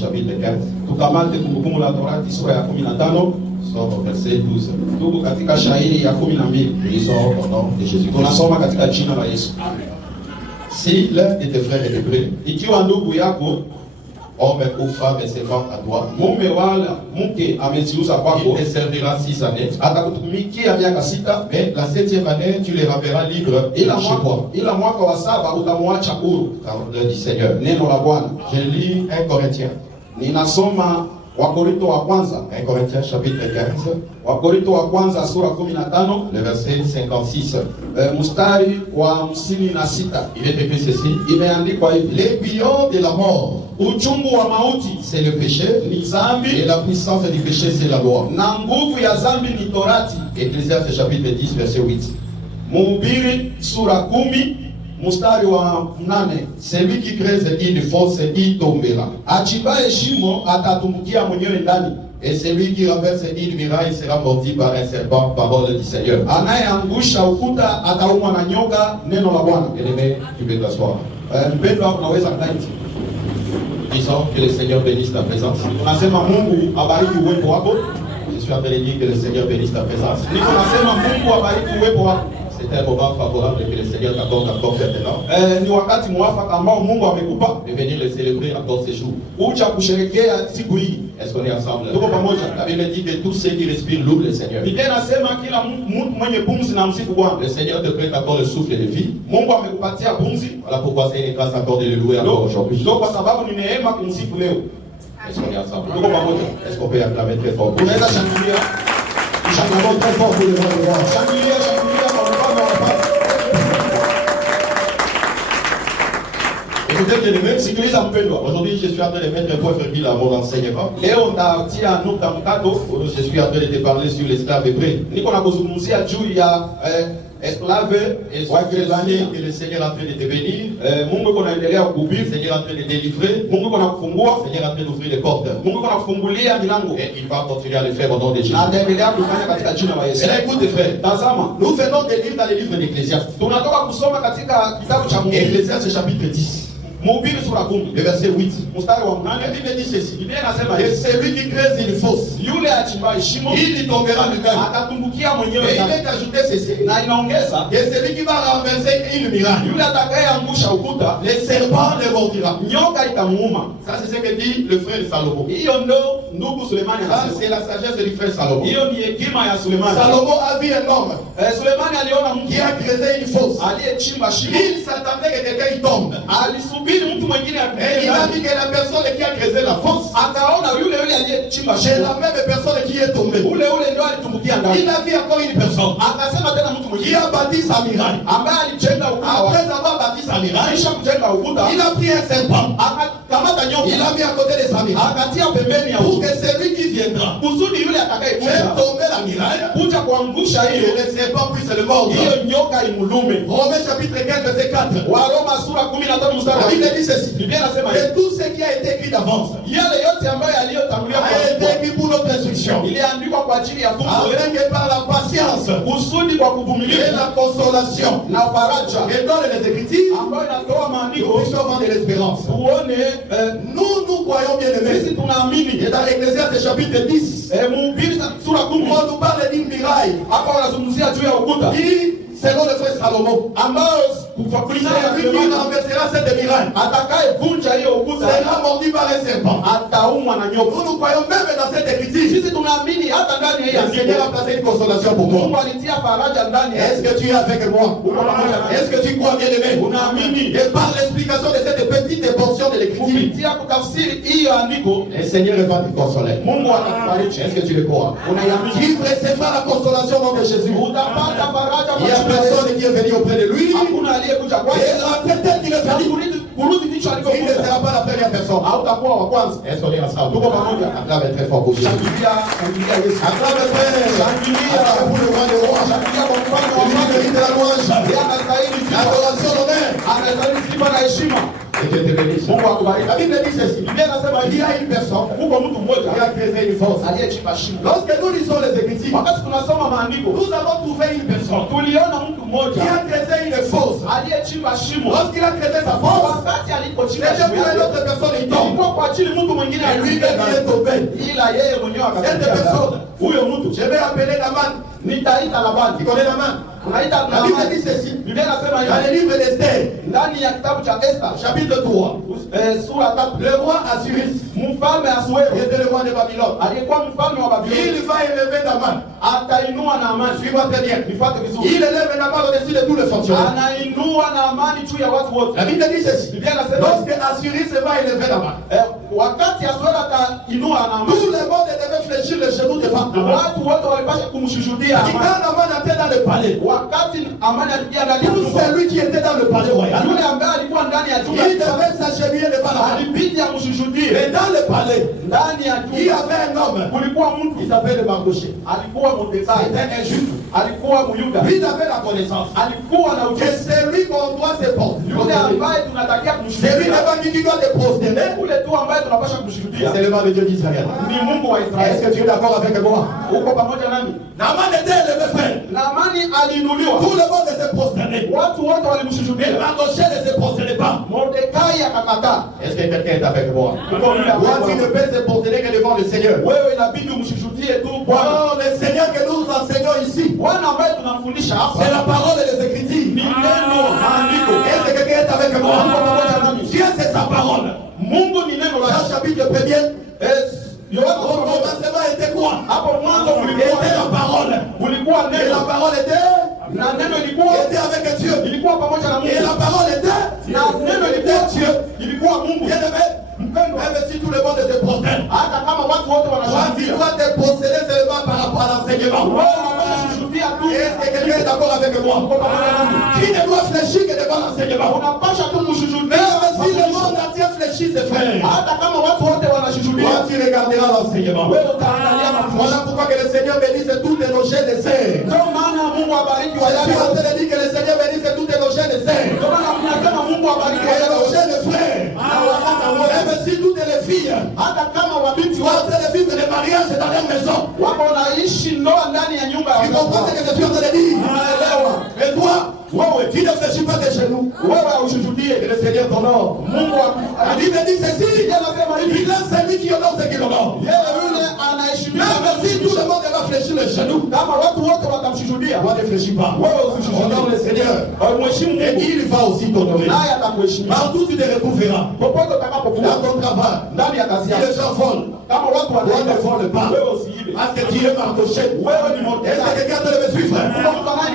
Chapitre 15. Tukamate Kumbukumbu la Torati sura ya 15 somo verset 12. Tuko katika shairi ya 12. Lisons au nom de Jésus. Tunasoma katika jina la Yesu. Si l'un de tes frères est hébreu, ikiwa ndugu yako homme ou femme se vend à toi, mume wala mke amejiuza kwako, il te servira 6 années, atakutumikia miaka 6, mais la 7e année tu les renverras libres ila mwaka wa 7 utamwacha huru. Parole du Seigneur. Neno la Bwana. Je lis 1 Corinthiens. Ninasoma Wakorintho wa kwanza, 1 Corinthiens chapitre 15. Wakorintho wa kwanza sura 15, le verset 56. Mstari wa 56. Il est écrit ceci. Imeandikwa hivi. L'aiguillon de la mort, uchungu wa mauti, c'est le péché, ni zambi, et la puissance du péché c'est la loi. Na nguvu ya zambi ni torati. Ecclésiaste chapitre 10 verset 8. Mhubiri sura 10 mstari wa 8. Celui qui creuse une fosse y tombera. Achimbaye shimo atatumbukia mwenyewe ndani. Et celui qui renverse une muraille sera mordi par un serpent. Parole du Seigneur. Anayeangusha ukuta ataumwa na nyoka. Neno la Bwana. Bien-aimé, tu peux t'asseoir. Mpendwa, unaweza kuketi. Disons que le Seigneur bénisse ta présence. Tunasema Mungu abariki uwepo wako. Je suis en train de dire que le Seigneur bénisse ta présence. Niko nasema Mungu abariki uwepo wako. C'est un moment favorable que le Seigneur t'accorde encore maintenant. Ni wakati mwafaka ambao Mungu amekupa de venir le célébrer encore ces jours. Ucha kusherehekea siku hii. Est-ce qu'on est ensemble? Tuko pamoja. La Bible dit que tous ceux qui respirent louent le Seigneur. Biblia inasema kila mtu mwenye pumzi na msifu Bwana. Le Seigneur te prête encore le souffle de vie. Mungu amekupatia pumzi. Voilà pourquoi c'est une grâce encore de le louer encore aujourd'hui. Donc kwa sababu ni neema kumsifu leo. Est-ce qu'on est ensemble? Tuko pamoja. Est-ce qu'on peut acclamer très fort? Unaweza shangilia. Chantons très fort pour le Seigneur. Shangilia, shangilia pour le Seigneur. Écoutez bien-aimés, sikiliza mpendwa. Aujourd'hui je suis en train de mettre un point virgule à mon enseignement. Leo ndatia nukta mkato. Je suis en train de te parler sur l'esclave hébreu. Niko na kuzungumzia juu ya esclave et l'année que le Seigneur est en train de te bénir. Mungu yuko anaendelea kukuhubiri, le Seigneur est en train de délivrer. Mungu yuko anakufungua, le Seigneur est en train d'ouvrir les portes. Mungu yuko anakufungulia milango. Et il va continuer à le faire au nom de Jésus. Na ataendelea kufanya katika jina la Yesu. Écoute frère, tazama, nous venons de lire dans le livre d'Ecclésiaste. Tunatoka kusoma katika kitabu cha Mungu. Ecclésiaste chapitre 10. Mhubiri sura 10. Le verset 8. Mstari wa 8. La Bible dit ceci. Biblia inasema Et celui qui creuse une fosse, yule achimbaye shimo il y tombera lui-même. atatumbukia mwenyewe. Et il ndani. est ajouté ceci. Na inaongeza Et celui qui va renverser une muraille, yule atakayeangusha ukuta, les serpents le mordira. nyoka itamuuma. Ça c'est ce que dit le frère Salomon. Hiyo ndo ndugu Sulemani Ça anasema. c'est la sagesse du frère Salomon. Hiyo ni hekima ya Sulemani. Salomon a vu un homme Sulemani aliona mtu qui a creusé une fosse. aliyechimba shimo. Il s'attendait que quelqu'un y tombe. Alisubiri mtu mwingine Et il a vu que la personne qui a creusé la fosse, akaona yule aliyechimba c'est shimo. la même personne qui est tombée. Ule ndio alitumbukia ndani. Il a vu encore une personne Akasema tena mtu qui mwingine a bâti sa muraille. ambaye alijenga ukuta wake. Après avoir bâti sa muraille, Kisha kujenga ukuta, il a pris un serpent. akakamata Il nyoka, a mis à côté de sa muraille. akatia pembeni ya Pour ukuta. que celui qui viendra Kusudi yule fait atakayekuja tomber la muraille, kuja kuangusha et hiyo le serpent puisse le mordre. hiyo nyoka imulume. Romains chapitre 4, verset 4. Waroma sura 15 mstari La wa Bible 4. dit ceci. Biblia inasema Et tout ce qui a été écrit d'avance yale yote ambayo yaliyotangulia a été kwa écrit pour notre instruction, iliandikwa kwa ajili ya funzo, afin que par la patience kusudi kwa et kuvumilia la consolation na faraja que donne les Écritures, ambayo inatoa nous maandiko puissions avoir de l'espérance. tuone. Nous croyons bien aimés. Sisi tunaamini. Et dans l'Ecclésiaste chapitre 10, Mhubiri sura 10 on nous parle d'une muraille hapa wanazungumzia juu ya ukuta qui, selon le frère Salomon, ambao kufakulina celui qui renversera cette muraille atakayevunja hiyo ukuta sera mordu par un serpent. ataumwa na nyoka. Nous croyons même dans cette écriture. Sisi tunaamini hata ndani ya Le Seigneur a placé une consolation pour Mungu toi. alitia faraja ndani ya Est-ce que tu es avec moi? Est-ce que tu crois bien aimé? unaamini. Et par l'explication de cette petite portion de l'écriture, Kupitia kutafsiri hiyo andiko le Seigneur va te consoler. Mungu anakufariji. Est-ce que tu le crois? Unaiamini. Tu recevras la consolation au nom de Jésus. Utapata faraja Il n'y a kwa jina la Yesu. personne qui est venu auprès de lui. Hakuna aliyekuja kwake. Et la tête qui le Na fait, kurudi kichwa il ne alikokuja. sera pas la première personne. Hautakuwa wa kwanza. Est-ce qu'on est ensemble? Tuko pamoja. Acclame très fort pour Jésus. Shangilia Yesu. Acclame très. Acclame pour le roi des rois. Shangilia kwa mfalme wa Celui qui wafalme. mérite la louange. Yeye anastahili sifa. L'adoration, l'honneur. Anastahili sifa na heshima. Et que te bénisse. Mungu akubariki. La Bible dit ceci. Biblia inasema Il y hivi. a une personne Mungu mtu qui mmoja a créé une force. aliyechimba shimo. Lorsque nous lisons les Écritures, Wakati tunasoma maandiko, nous avons trouvé une personne tuliona mtu qui mmoja a créé une fosse. aliyechimba shimo. Lorsqu'il a créé sa force, Wakati alipochimba c'était shimo pour une yake, autre personne, il tombe. ilikuwa kwa ajili mtu mwingine Et lui, aliingia il est ndani. tombé. Ila yeye mwenyewe Cette akaingia personne, ndani. Huyo mtu je vais appeler Naman. nitaita Labani. Tu connais Naman? Unaita La Bible Labani. dit ceci. Biblia inasema Dans hivi le livre d'Esther, ndani ya kitabu cha Esther chapitre 3, sura 3, le roi Assyrus, mfalme qui Asuero était le roi de Babylone, aliyekuwa mfalme wa Babiloni il va élever Naman. atainua Naamani. Suis-moi très bien. Nifuate vizuri. Il élève Naman au-dessus de tous les fonctionnaires. Anainua Naamani juu ya watu wote. La Bible dit ceci. Biblia inasema Lorsque Assyrus va élever Naman, wakati Asuero atainua Naamani, tout le monde devait fléchir les genoux devant Naman. watu wote walipaswa kumshuhudia Et Naamani. quand Naman était dans le palais, Wakati Amani aliingia ndani ya tout nyumba, celui qui était dans le palais royal, yule ambaye alikuwa ndani ya il jumba devait s'agenouiller devant Naman. alibidi amshuhudie. Et dans le palais, Ndani ya il y jumba avait un homme kulikuwa qui mtu s'appelait Mardoché. alikuwa Mordekai, C'était un juif. alikuwa Myuda, Lui, il avait la connaissance alikuwa na que ujuzi. c'est lui qu'on doit se porter. Yule ambaye tunatakia C'est lui kumshuhudia, devant qui doit te prosterner. ule tu ambaye tunapaswa kumshuhudia C'est le nom de Dieu d'Israël. ni Mungu wa Est-ce Israeli. que tu es d'accord avec moi? Uko pamoja nami? Naman était élevé, frère. Naamani aliinuliwa, Tout le monde se prosternait. watu wote Mais walimshuhudia. Mardoché ne se prosternait pas. Mordekai akakataa. Est-ce que quelqu'un est avec moi? Uko yule Toi, tu ambaye ne peux se prosterner que devant le Seigneur. wewe inabidi umshuhudie tu Bwana. Oh, le Seigneur que nous enseignons ici, Bwana ambaye tunamfundisha c'est hapa la parole des Écritures. ni neno maandiko. Est-ce que quelqu'un est avec moi? Dieu, c'est sa parole. Mungu ni neno la Jean chapitre 1er, Yohana au commencement était quoi? hapo mwanzo Était la parole. kulikuwa Et la neno parole était na neno ilikuwa avec Dieu. ilikuwa pamoja na Et la Mungu parole était na neno ilikuwa Dieu. ilikuwa Mungu. Bien aimé, Mpendwa, même si tout le monde se prosterne, hata kama watu wote toi, tu wanashuhudia, dois te prosterner seulement par rapport à l'enseignement. wewe unapaswa kushuhudia tu. Est-ce que quelqu'un est d'accord avec moi? Uko pamoja nami? Qui ne doit fléchir que devant l'enseignement? Unapaswa tu kushuhudia. Même si le monde entier fléchit, ses frères, Hata kama watu wote wanashuhudia, toi, tu regarderas l'enseignement. wewe utaangalia mafundisho. Voilà pourquoi que le Seigneur bénisse toutes nos chaînes de sœurs. Ndio maana Mungu abariki Je wale suis en wote. train de dire que le Seigneur bénisse toutes nos chaînes de sœurs. Ndio maana tunasema Mungu abariki Et wale nos wote. chaînes de frères. Même si toutes les filles Hata kama wabinti sont en train de vivre le mariage dans leur maison. wako naishi ndoa ndani ya nyumba ya Tu comprends ce wazazi que je suis en train de dire? wao. Unaelewa? Et toi, Wewe tu ne fléchis pas tes genoux. wewe ushuhudie. Et le Seigneur t'honore. Mungu La Bible dit ceci. anasema hivi. Il a celui qui honore ceux qui l'honorent. Yeye yule anaheshimiwa. Même si tout le monde va fléchir les genoux, Kama watu wote watamshuhudia, toi ne fléchis pas. wewe usishuhudie. Honore le Seigneur. Mheshimu Et Mungu. il va aussi t'honorer. Naye atakuheshimia. Partout tu te retrouveras. Popote utakapokuwa. Dans ton travail. Ndani ya kazi Si yako. les gens volent, Kama watu toi ne wanaenda voles pas. wewe usiibe. Parce que tu es Mardochée. Wewe ni Est-ce Mordekai. que quelqu'un te le suivre?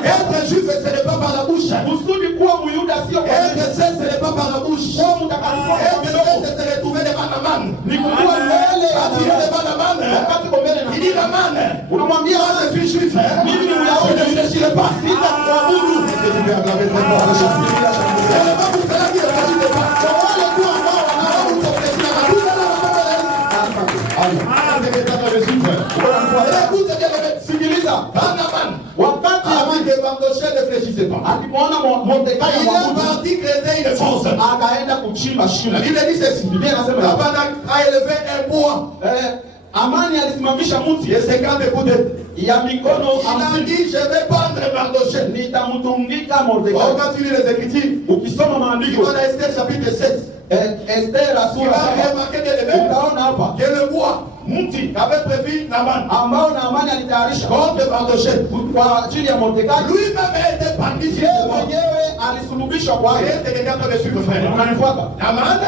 Être juif, ce n'est pas par la bouche. Kusudi kuwa Myuda sio kwa Être saint, ce n'est pas par la bouche. kuwa mtakatifu kwa Être mdomo. saint, c'est se retrouver devant la manne. Ni kuwa mbele ya Quand tu es devant la manne, wakati uko mbele na il dit la manne. unamwambia Moi, je suis juif. Mimi ni Myahudi. Je ne fléchirai pas. Sitakuabudu. Est-ce que tu peux acclamer très fort le Jésus? Ce n'est pas pour cela qu'il ne fléchit pas. Kwa wale tu ambao Là où ton fléchir, à tout à l'heure, Amen. Ah, c'est que tu as le suivre. Écoute bien, sikiliza, dans la manne. wakati Avant que Mardochée ne fléchisse pas. akimwona Mordekai Il est amwabudu, parti creuser une fosse. akaenda kuchimba shimo. La Bible dit ceci. Biblia inasema Tabanak a élevé un bois Amani alisimamisha mti de 50 écoutes. ya mikono Il a 50, dit, je vais prendre Mardochée. nitamtungika Oh, Mordekai. quand tu lis les Écritures, Ukisoma tu maandiko vas dans Esther chapitre 7. Estera Tu sura vas 7 remarquer bien les mêmes utaona hapa que le bois, mti, qu'avait prévu Naman ambao Naamani alitayarisha contre Mardochée. kwa ajili ya Mordekai. Lui-même a été parti sur Yeye ce bois. mwenyewe alisulubishwa kwake. Est-ce que quelqu'un peut me suivre, frère? Unanifuata? Naman,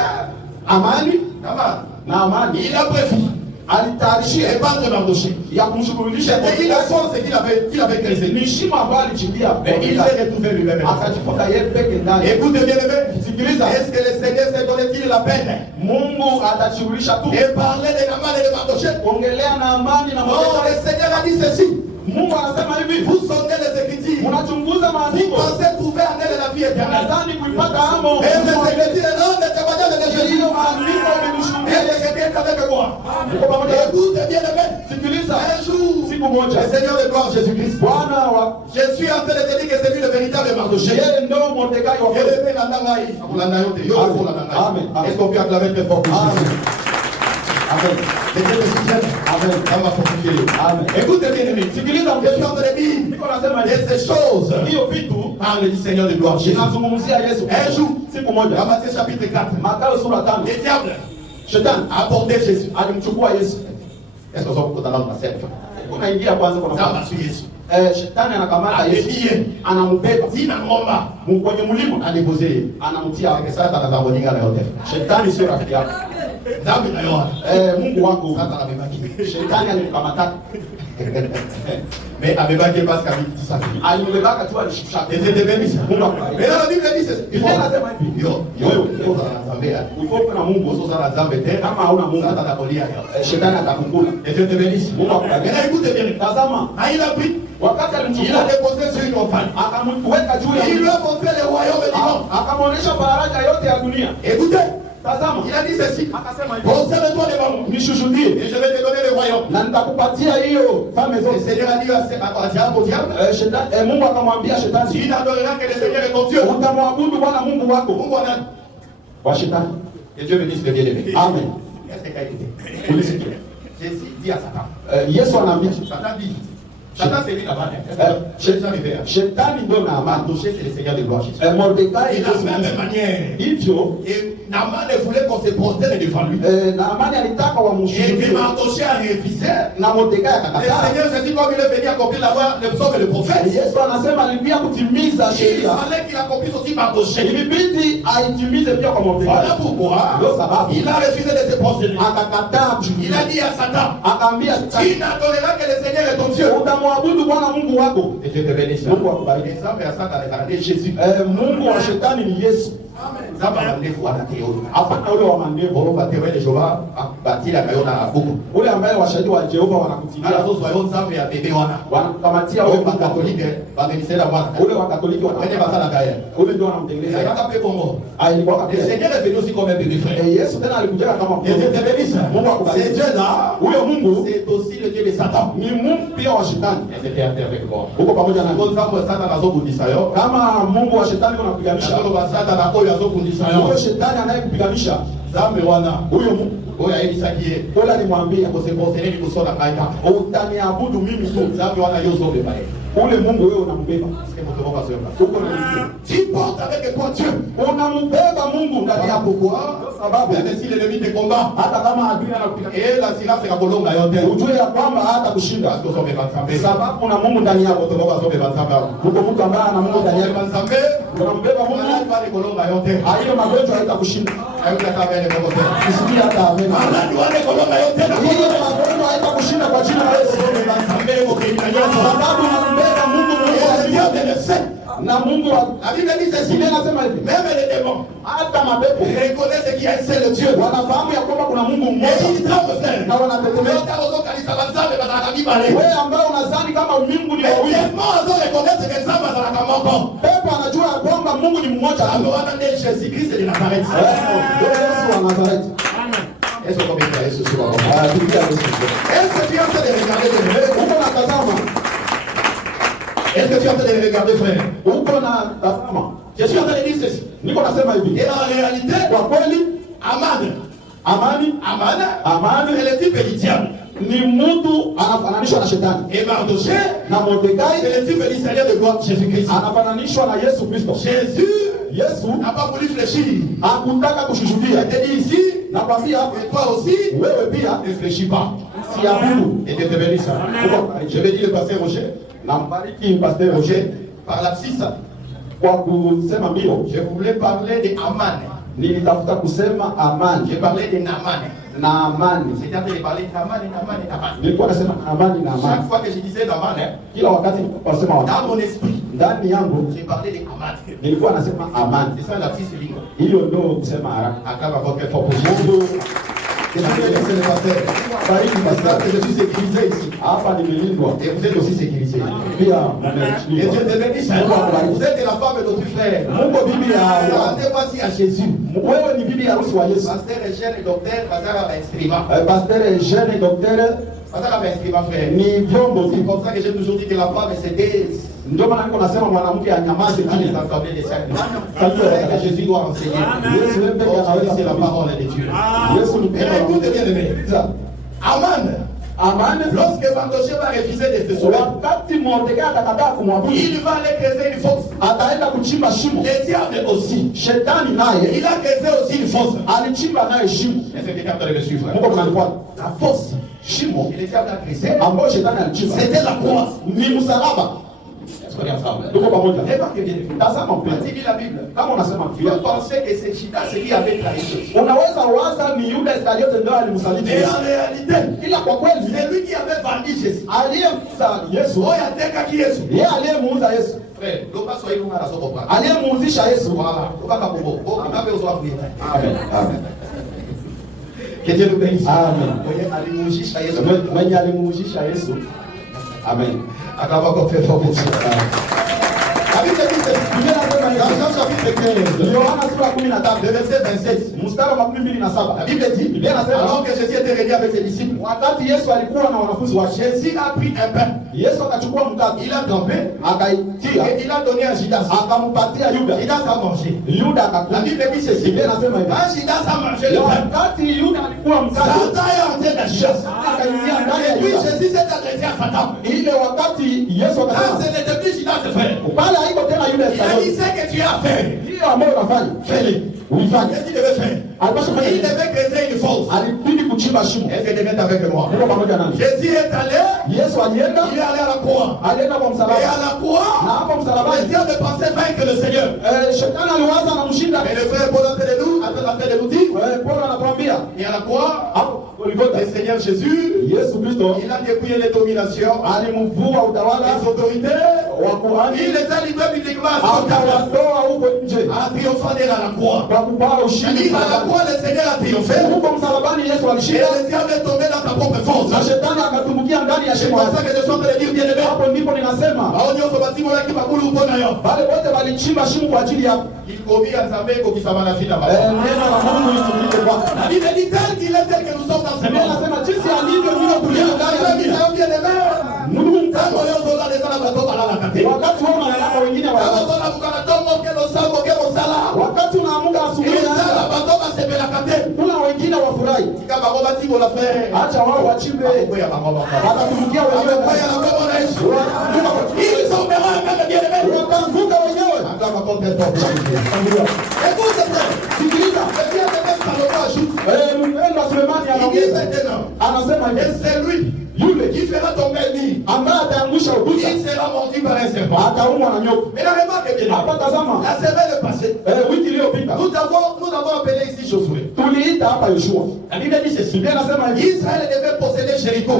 Amani il a prévu alitayarishia et battre Mardochée. ya kumshughulisha C'était une force qu'il avait créée. ni shimo ambayo alichimbia Mais il s'est retrouvé lui-même. akajikuta yeye peke ndani. Écoute bien, aimé. Sikiliza, Est-ce que le Seigneur s'est donné-il la peine Mungu atashughulisha tu et parler de Naman et de Mardochée? kuongelea na Amani na Non, Mordekai. le Seigneur a dit ceci. Mungu anasema hivi, Vous sondez les Écritures. mnachunguza Vous maandiko, pensez trouver en elle la vie éternelle. nadhani kuipata amo. Mais les Écritures rendent le témoignage de Jésus. Hiyo maandiko Et imenishuhudia. le Seigneur est avec moi. Uko pamoja na Écoute bien, aimé. sikiliza, Un jour, siku moja le Seigneur de gloire Jésus-Christ. Bwana wa Je suis en train de te dire que c'est lui le véritable Mardochée. yeye ndio Mordekai wa Et kweli. le père Nandangaï. Amen. Est-ce qu'on peut acclamer très fort pour Amen. Jésus? Amen. C'est Dieu qui s'aime. Amen. Ça va fortifier. Amen. Écoute bien, aimé. Sikiliza Je suis en train de dire, niko nasema et ces choses hiyo vitu parle du Seigneur de gloire Jésus. inazungumzia Yesu. Un jour, Siku dans moja Matthieu chapitre 4, Mathayo sura 5 les diables shetani a porté Jésus. alimchukua Yesu. Est-ce qu'on s'en dans la scène? Unaingia kwanza Ça kwa va sur Jésus. shetani anakamata Yesu, Alléluia. anambeba Dina ngomba. kwenye mlima, A déposé. anamtia. Avec ça, dans la zamoninga na yote. Shetani sio rafiki yako, Dame na yote. Mungu wako. Ça, t'en avais pas. Shetani alimkamata, Mais avec pas qu'il passe comme ça. alimbebaka tu, alishusha. Et c'était béni. Mungu akubariki. Mais là, la Bible dit c'est. Biblia inasema hivi, Yo, ça va la ukiwa na Mungu Uso za zambe te. kama hauna Mungu, Ça t'attaqueria. shetani atakukula. Et Dieu te bénisse. Mungu akubariki. Mais là, écoute bien. Tazama, Ah, il a pris. wakati Il a alimchukua déposé sur une montagne. akamweka juu ya Il lui mlima, a montré le royaume du monde. akamwonyesha faraja yote ya dunia. Écoutez, Tazama, il a dit ceci. akasema hivi, Conserve-toi devant moi. nishuhudie Et je vais te donner le royaume. na nitakupatia hiyo falme Le zote. Seigneur a dit à diable, au diable, Mungu akamwambia shetani, tu n'adoreras que le Seigneur est ton Dieu. utamwabudu Bwana Mungu wako. Mungu ana. Wa shetani. Que Dieu bénisse le bien-aimé. Amen. Qu'est-ce qu'il a écouté? Ulisikia? Jésus dit à Satan. Yesu anaambia Satan dit. Satan c'est lui là-bas. Jésus arrivé. shetani ndio na amani. Mardochée c'est le Seigneur de gloire Jésus. Mordekai Et de la même manière. hivyo, Et Naman voulait qu'on se prosterne devant lui. na amani alitaka Et wamsujudie, puis Mardochée a refusé. na Mordekai Le akakataa. Seigneur Jésus, comme il est venu accomplir là-bas le psaume et le prophète, Yesu anasema alikuja kutimiza il sheria, fallait qu'il accomplisse aussi Mardochée. ilibidi aitimize pia kwa Mordekai. Voilà pourquoi Ndio sababu il a refusé de se prosterner. akakataa Il kushujia, a dit à Satan, akaambia tu shetani, n'adoreras que le Seigneur est ton Dieu. utamwabudu Bwana Mungu wako. Et Dieu te bénisse. Mungu akubariki. Exemple à Satan regardez Jésus. Mungu wa shetani ni Yesu, Zamba mandefu anateona. hapana ule wa mandevu, Boro batewe de Jehova batila kayona na buku. ule ambaye washahidi wa Jehova wanakutimia, Ala zo soyo nzambe ya bebe wana. wanakukamatia Wewe wewe ba katolike bamenisela mwana. ule wa Katoliki Wende basala kaya. ule ndio wanamtengeneza. Sasa pe Kongo. Alikuwa Le kabisa. Seigneur est venu aussi comme un bébé frère. Yesu tena alikuja kama Et Dieu te bénisse. Mungu akubariki. C'est Dieu là. Huyo Mungu C'est aussi le Dieu de Satan. ni Mungu pia wa shetani. Et c'était à terre avec moi. Uko pamoja na Kwa sababu Satan anazokundisa yo. kama Mungu wa shetani unakupiganisha, Shalom Satan na oyo azokundisa yo. huyo shetani anayekupiganisha, Zambe wana. huyo Mungu Oyo ayebisakie. ule alimwambia, Ko se concerner ni kusona kaita. utaniabudu mimi tu. Zambe wana yo zobe bae. Ule Mungu wewe unambeba. Parce que Tu portes avec toi Dieu. Unambeba Mungu ndani yako. Pourquoi? Sababu Même si l'ennemi te combat, hata kama adui anakupiga et la silence est kolonga yote. ujue ya kwamba hata kushinda Parce que sommes ensemble. sababu una Mungu ndani yako. Autrement, sommes ensemble. Uko mtu ambaye ana Mungu ndani yako. Ensemble. Unambeba Mungu. Malade va kolonga yote. Hiyo magonjwa haitakushinda. Hayuta mbele kwa wote. Usikie hata amen. Malade va kolonga yote. Hiyo magonjwa haitakushinda kwa jina la Yesu. Ensemble kwa kila Sababu unambeba Mungu Dieu le sait. na Mungu La Bible dit ceci. Biblia inasema hivi. Même les démons Hata mapepo reconnaissent qu'il y a un seul Dieu. wanafahamu ya kwamba kuna Mungu Et mmoja ils tremblent, frère. na wanatetemeka. Wewe ambao unadhani kama Mungu ni wawili, pepo anajua ya kwamba Mungu ni mmoja tu. Jésus-Christ de Nazareth. Yesu wa Nazareti. Est-ce qu'on peut dire Yesu sur la Biblia Yesu. Est-ce que tu es en train de regarder de Uko na tazama. Est-ce que tu es en train de regarder, frère? Uko na tazama. Je suis en train de dire ceci. Niko nasema hivi. Et en réalité, Kwa kweli Aman, Amani c'est le type du diable. ni mtu anafananishwa na shetani. Et Mardoché, Na Mordekai c'est le type du Seigneur de gloire, Jésus-Christ. anafananishwa na Yesu Kristo. Jésus Yesu n'a pas voulu fléchir. hakutaka kushuhudia. Il te dit ici, Nakwambia hapa et toi aussi, wewe pia ne fléchis pas. siabudu. Et Dieu te bénisse. Je vais dire le pasteur Roger. Nambariki Pastor Roger Par la 6, kwa kusema mbio. je voulais parler de Aman. Nilitafuta kusema amani J'ai parlé de Naaman. na amani. C'est-à-dire de parler de Naaman. Nilikuwa nasema amani na Chaque amani. fois que je disais Naaman, Kila wakati nilikuwa nasema dans mon esprit, ndani yangu j'ai parlé de Aman. nilikuwa nasema amani. C'est ça la petite ligne. Hiyo ndio kusema haraka. Acclame votre fort pour Jésus. Mungu Et je vais laisser le pasteur. bariki Parce pastor. que je suis sécurisé ici. Hapa nimelindwa Et vous êtes aussi sécurisé. pia Et nimeheshimiwa. Dieu te bénisse. Vous êtes la femme de notre frère. Mungu bibi ya Rendez-moi si à Jésus. wewe ni bibi harusi wa Yesu. Pasteur et jeune et docteur, pasteur à l'instrument. Pastor jeune docteur Pasteur à l'instrument, frère. ni vyombo C'est tu. comme ça que j'ai toujours dit que la femme c'était Ndio maana niko nasema mwanamke anyamaze dans les kimya. assemblées des saints. C'est que Jésus doit enseigner. Yesu wewe pekee Donc, anaweza c'est la kufundisha. parole de Dieu. Yesu ni Mais écoutez bien, aimé. Aman, amani. lorsque Mardoché va refuser de se sauver, Wakati Mordekai atakataa kumwabudu, il va aller creuser une fosse. ataenda kuchimba shimo. Le diable aussi. Shetani naye Il a creusé aussi une fosse. alichimba naye shimo. Est-ce que quelqu'un peut me suivre? Mungu mnanifuata? La fosse. Shimo Et le diable a creusé. ambayo shetani alichimba C'était la croix. ni msalaba. Est-ce qu'on est ensemble? Tuko pamoja. Remarquez bien. Tazama Quand mpendwa, il lit la Bible, kama unasema tu vas Biblia, penser que c'est Judas qui avait trahi Jésus. unaweza waza ni Yuda Iskariote ndio alimsaliti Mais Yesu, en réalité, ila kwa kweli c'est lui qui avait vendu Jésus. aliyemuuza Yesu, Oh, il y a des cas qui Yesu. yeye aliyemuuza Yesu, Frère, donc pas soyez nous à la somme. aliyemuuzisha Yesu. Voilà. Donc pas Kabobo. Oh, il m'a fait besoin de venir. Amen. Amen. Que Dieu nous bénisse. Amen. Voyez, allez mourir à Jésus. Mwenye alimuuzisha Yesu. Amen. Acclame encore très fort pour Dieu. La Bible dit ceci. Biblia inasema Dans hivi. Jean chapitre 15, Yohana sura ya 13 le verset 27, mstari wa 27. la Bible dit, Biblia inasema alors que Jésus était réuni avec ses disciples, wakati Yesu alikuwa na wanafunzi wake, Jésus a pris un pain, Yesu akachukua mkate, il a trempé, akaitia, et il a donné à Judas. akampatia Yuda. Judas a mangé. Yuda La akakula. Bible dit ceci. Biblia inasema hivi. Quand Judas a mangé le pain, Wakati Yuda alikuwa mkate, Satan est entré dans Judas. akaingia ndani ya Et puis Yuda. Jésus s'est adressé à Satan. Ile wakati Yesu Quand akasema, ce n'était plus Judas, frère, pale haiko tena Yuda il a dit Iskariote. ce que tu as fait. Hiyo ambayo unafanya, Fais-le. uifanye. Qu'est-ce qu'il devait faire? Alipaswa kufanya Il nini? devait creuser une fosse. Alibidi kuchimba shimo. Est-ce que tu es avec moi? Mungu pamoja nani? Jésus est allé, Yesu alienda, il est allé à la croix. alienda kwa Et msalaba. à la Na croix, hapo le msalabani, diable pensait vaincre le Seigneur. shetani aliwaza na mshinda. Et le frère Paul a fait de nous, a fait de nous dire, Paulo anatuambia et à la croix, hapo Golgotha, le Seigneur Jésus, Yesu Kristo il a dépouillé les dominations, alimvua utawala les autorités, wa kuhani, il les a livrés publiquement à son caractère, akawatoa huko nje en triomphant d'elle à la croix. kwa kupaa ushindi C'est-à-dire à la msalabani. croix, le Seigneur a triomphé, Huko msalabani Yesu et alishinda le diable est tombé dans sa propre force. na shetani akatumbukia ndani ya C'est shimo. pour ça que je suis en train de dire, bien aimé, Hapo ndipo ninasema aonyo bati mola ki bakulu upona yo. wale wote walichimba shimo kwa ajili ya Ikobi azambe ko kisama na fina baba. neno la Mungu litumike kwako. La Bible dit tel qu'il est tel que nous sommes dans ce Biblia monde. inasema jinsi alivyo ndivyo tulivyo ndani ya dunia. Bien aimé. Mungu Tango mkubwa. yo zola les ala bato bala la kate. Wakati wewe unalala wengine Tango wa zola bukana tombo ke lo sambo ke lo sala. wakati unaamuka asubuhi Ile sala na bato ba sepe la kate. kuna wengine wengine wafurahi. Kama baba tibo la frère. Acha wao wachimbe. Ngoja baba. Watatumikia wenyewe. Ngoja na baba na Yesu. Ils sont vraiment bien aimés. Wataanguka wenyewe. Hata kama écoute ça. Sikiliza. Bien aimé Salomon ajoute. Mpendwa Sulemani anasema hivi. Et c'est lui Yule qui fera tomber l'île. ambaye ataangusha ukuta. Il sera mordu par un serpent. Ataumwa na nyoka. Mais la remarque bien. Hapa tazama. La semaine passée. Wiki iliyopita. Nous avons appelé ici Josué. Tuliita hapa Yoshua. La Bible dit ceci. Biblia inasema hivi. Israël devait posséder Jéricho.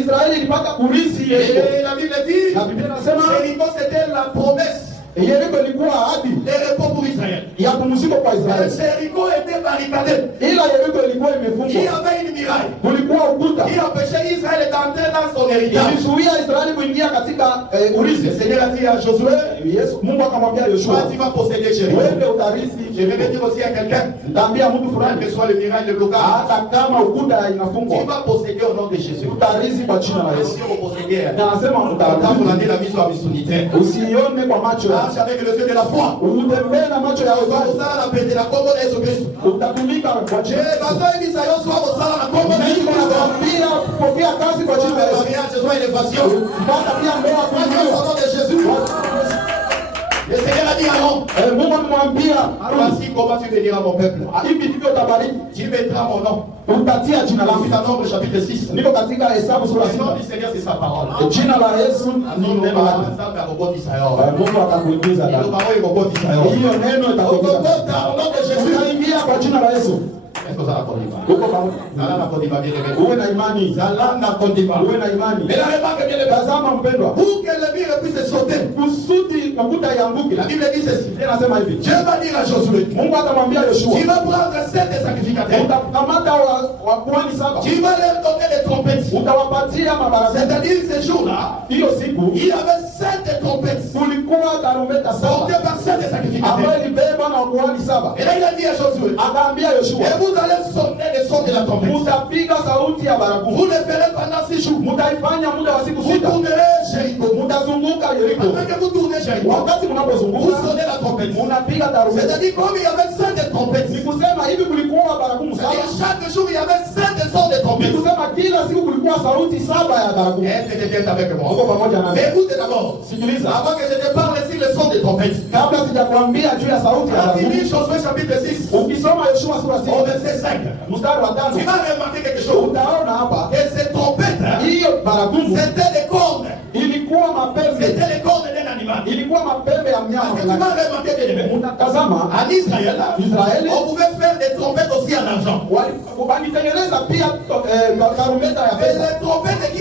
Israeli ilipata kurithi Yeriko. Et la Bible dit. Na Biblia inasema Jéricho c'était la promesse. Yeriko ilikuwa ahadi de repos pour Israël. ya pumziko kwa Israeli. Jéricho était barricadé. Ila Yeriko ilikuwa Il y imefungwa. avait une muraille. Kulikuwa ukuta. Il empêchait Israël d'entrer dans son héritage. Ilizuia Israeli kuingia katika urithi. Le Seigneur a dit à Josué, Yesu Mungu akamwambia Yoshua, toi tu vas posséder Jéricho. wewe utarithi. Je vais dire aussi à quelqu'un, Nitaambia mtu fulani, que soit le miracle de blocage, hata kama ukuta tu inafungwa, vas posséder au nom de Jésus. utarithi kwa jina la Yesu. Si on posséder, Na anasema quand utarithi. on a dit la mission à missionnaire, Usione kwa macho yako. marche avec le feu de la foi. Utembee na macho ya Au imani. sala na pete la kombo na Yesu Kristo. Utatumika kwa jina la Je Yesu. m'attends à ça, yo soit au sala na kombo na Yesu Mungu Kristo. anakuambia pokea kazi kwa jina la Le Yesu. mariage soit élévation. Pata pia ndoa Au kuingia. nom de Jésus. Le Seigneur a dit à Aaron, Mungu amemwambia voici comment tu béniras mon peuple. hivi ndivyo utabariki. Tu mettras mon nom. Utatia jina langu. Ensuite, à Nombre chapitre 6. Niko katika Hesabu sura Le nom 6. du Seigneur, c'est sa parole. Jina la Yesu ni neno lake. Ensemble, à robot d'Israël. Mungu atakuingiza Et nos ndani. parents, ils robot d'Israël. Hiyo neno Au itakuingiza. nom de Jésus. Utaingia kwa jina la Yesu. Est-ce que ça va continuer? Uko pamoja. Ça va continuer, bien aimé. Uwe na imani. Ça n'a continue. Uwe na imani. Mais la remarque, bien aimé. Tazama mpendwa. Pour que le mire puisse sauter, Kusudi ukuta ianguke. la Bible dit ceci. Inasema hivi. Dieu va dire à Josué, Mungu atamwambia Yoshua, tu vas prendre 7 sacrificateurs. utakamata wakuhani 7. Tu vas leur donner des trompettes. Utawapatia mabarakati. C'est-à-dire, ce jour-là, Hiyo siku il y avait 7 trompettes kulikuwa tarumbeta portées 7 par 7 sacrificateurs. ambayo ilibebwa na wakuhani 7. Et là, il a dit à Josué, Akaambia Yoshua, et vous allez sonner le son de la trompette. mutapiga sauti ya baragumu. Vous le ferez pendant 6 jours. Mutaifanya muda wa siku Vous 6. tournerez Jéricho. Mutazunguka Yeriko. Après que vous tournez Jéricho, Wakati vous mnapozunguka sonnez la trompette. munapiga tarumbeta. C'est-à-dire, comme il y avait 7 trompettes, Ni kusema hivi kulikuwa baragumu c'est-à-dire 7. chaque jour il y avait 7 sons de Ni trompette. kusema kila siku kulikuwa sauti 7 ya baragumu. Est-ce que quelqu'un est avec moi? Uko pamoja na Mais mimi? écoutez d'abord, Sikiliza. avant que je te parle sur le son des trompettes. Kabla sijakwambia juu ya sauti ya Quand il baragumu. dit Josué chapitre 6, Ukisoma Yoshua sura au 6 verset 5, mstari wa tu 5 vas remarquer quelque chose. utaona hapa Et ces trompettes, hein, hiyo baragumu c'était des cornes. ilikuwa mapembe, C'était les cornes d'un animal. ilikuwa mapembe ya mnyama Parce que tu fulani. vas remarquer bien aimé. Unatazama En Israël, Israeli on pouvait faire des trompettes aussi en argent. walitengeneza pia tarumbeta ya Mais pesa, les trompettes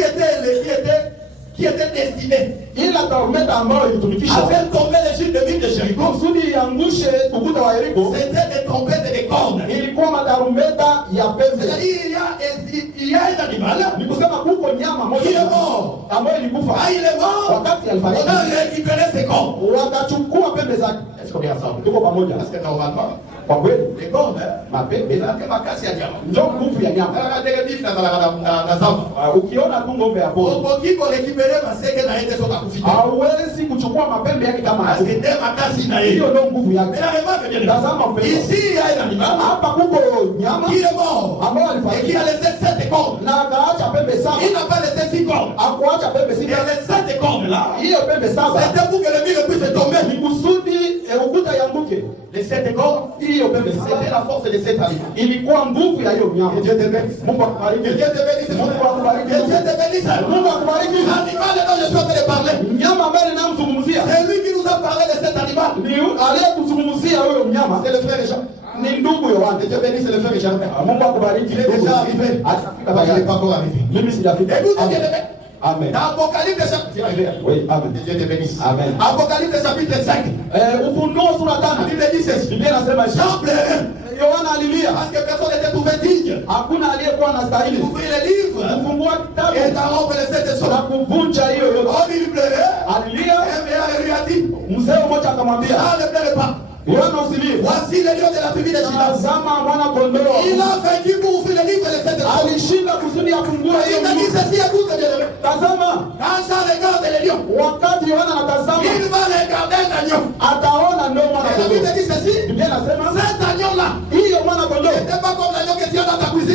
qui étaient destinées ila tarumbeta ambayo à ilitumikisha faire tomber les Juifs de ville de Jéricho, kusudi iangushe ukuta wa Yeriko, c'était des trompettes et des cornes. ilikuwa matarumbeta ya pembe. C'est-à-dire, il y a un animal Ni kusema kuko nyama qui est moja mort. ambayo ilikufa Ah, il est mort. wakati On alifariki, a récupéré ses cornes. wakachukua pembe zake. Est-ce qu'on est ensemble? Tuko pamoja Parce que normalement, kwa kweli, les cornes, hein, mapembe ils ont ma casse à diamant. ndio nguvu ya nyama. Ukiona tu ng'ombe ya pori Okoki korécupérer maseke na yende soka kufika. hauwezi kuchukua mapembe yake kama Parce que hayo. nde makasi na Hiyo ye. ndio nguvu Mais yake. la remarque bien Tazama aimé. mpendwa, Ici, il y a un animal hapa kuko nyama qui est mort ambayo et qui alifariki a laissé 7 cornes. na akaacha pembe Il 7, n'a pas laissé 6 cornes. akuacha pembe Et 6. les 7 cornes là, Hiyo pembe 7 c'était pour que le mur puisse tomber. ni kusudi ukuta yanguke. Les 7 cornes, Hiyo pembe c'était 7 la force de cet animal. ilikuwa nguvu ya hiyo nyama. Que Dieu te bénisse. Mungu Que akubariki. Dieu te bénisse. Mungu akubariki. Que Dieu te bénisse. Mungu akubariki. L'animal dont je suis en train de parler, Mnyama ambaye ninamzungumzia c'est lui qui nous a parlé de cet animal. ni aliyekuzungumzia huyo mnyama, C'est le frère Jean. ni ndugu Yohana. Que Dieu bénisse le frère Jean. Mungu akubariki. Il est déjà arrivé. Atafika Il n'est baadaye. pas encore arrivé. Mimi sijafika. Écoute bien aimé. Amen. Dans Apocalypse chapitre 5. Oui, amen. Que Dieu te bénisse. Amen. Apocalypse chapitre 5. Ufunuo sura La 5. Bible dit ceci. Biblia inasema hivi. Jean pleurait Yohana alilia, parce que personne n'était trouvé digne. hakuna aliyekuwa Il anastahili ouvrit le livre kufungua et kitabu d'en les 7 na sons. kuvunja hiyo yote. Comme il pleurait, Alilia, un vieillard lui a dit, mzee mmoja akamwambia, ah, ne pleure pas. Yohana usilie, Voici le lion de la tribu de Juda. tazama mwana kondoo. Il a vaincu pour ouvrir le livre et les 7 sons. Alishinda kusudi afungue hiyo Il a dit mlango. ceci, écoute bien aimé. Tazama, Quand ça regarde le lion, wakati Yohana anatazama il va regarder un agneau. ataona ndio mwana Et la kondoo. Bible dit ceci, Biblia inasema cet agneau-là hiyo mwana kondoo n'était pas comme l'agneau que tu as dans ta cuisine.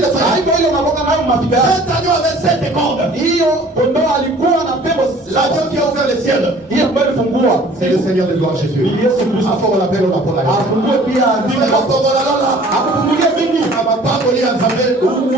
mapigo yake. Cet agneau avait 7 cornes. Hiyo kondoo alikuwa na pembe L'agneau qui a ouvert le ciel. hiyo ambayo ilifungua. C'est le Seigneur de gloire Jésus. Ni Yesu Kristo. Afo on l'appelle on appelle. Afungue pia akufungulie mbingu. Amapangoli ya Nzambe.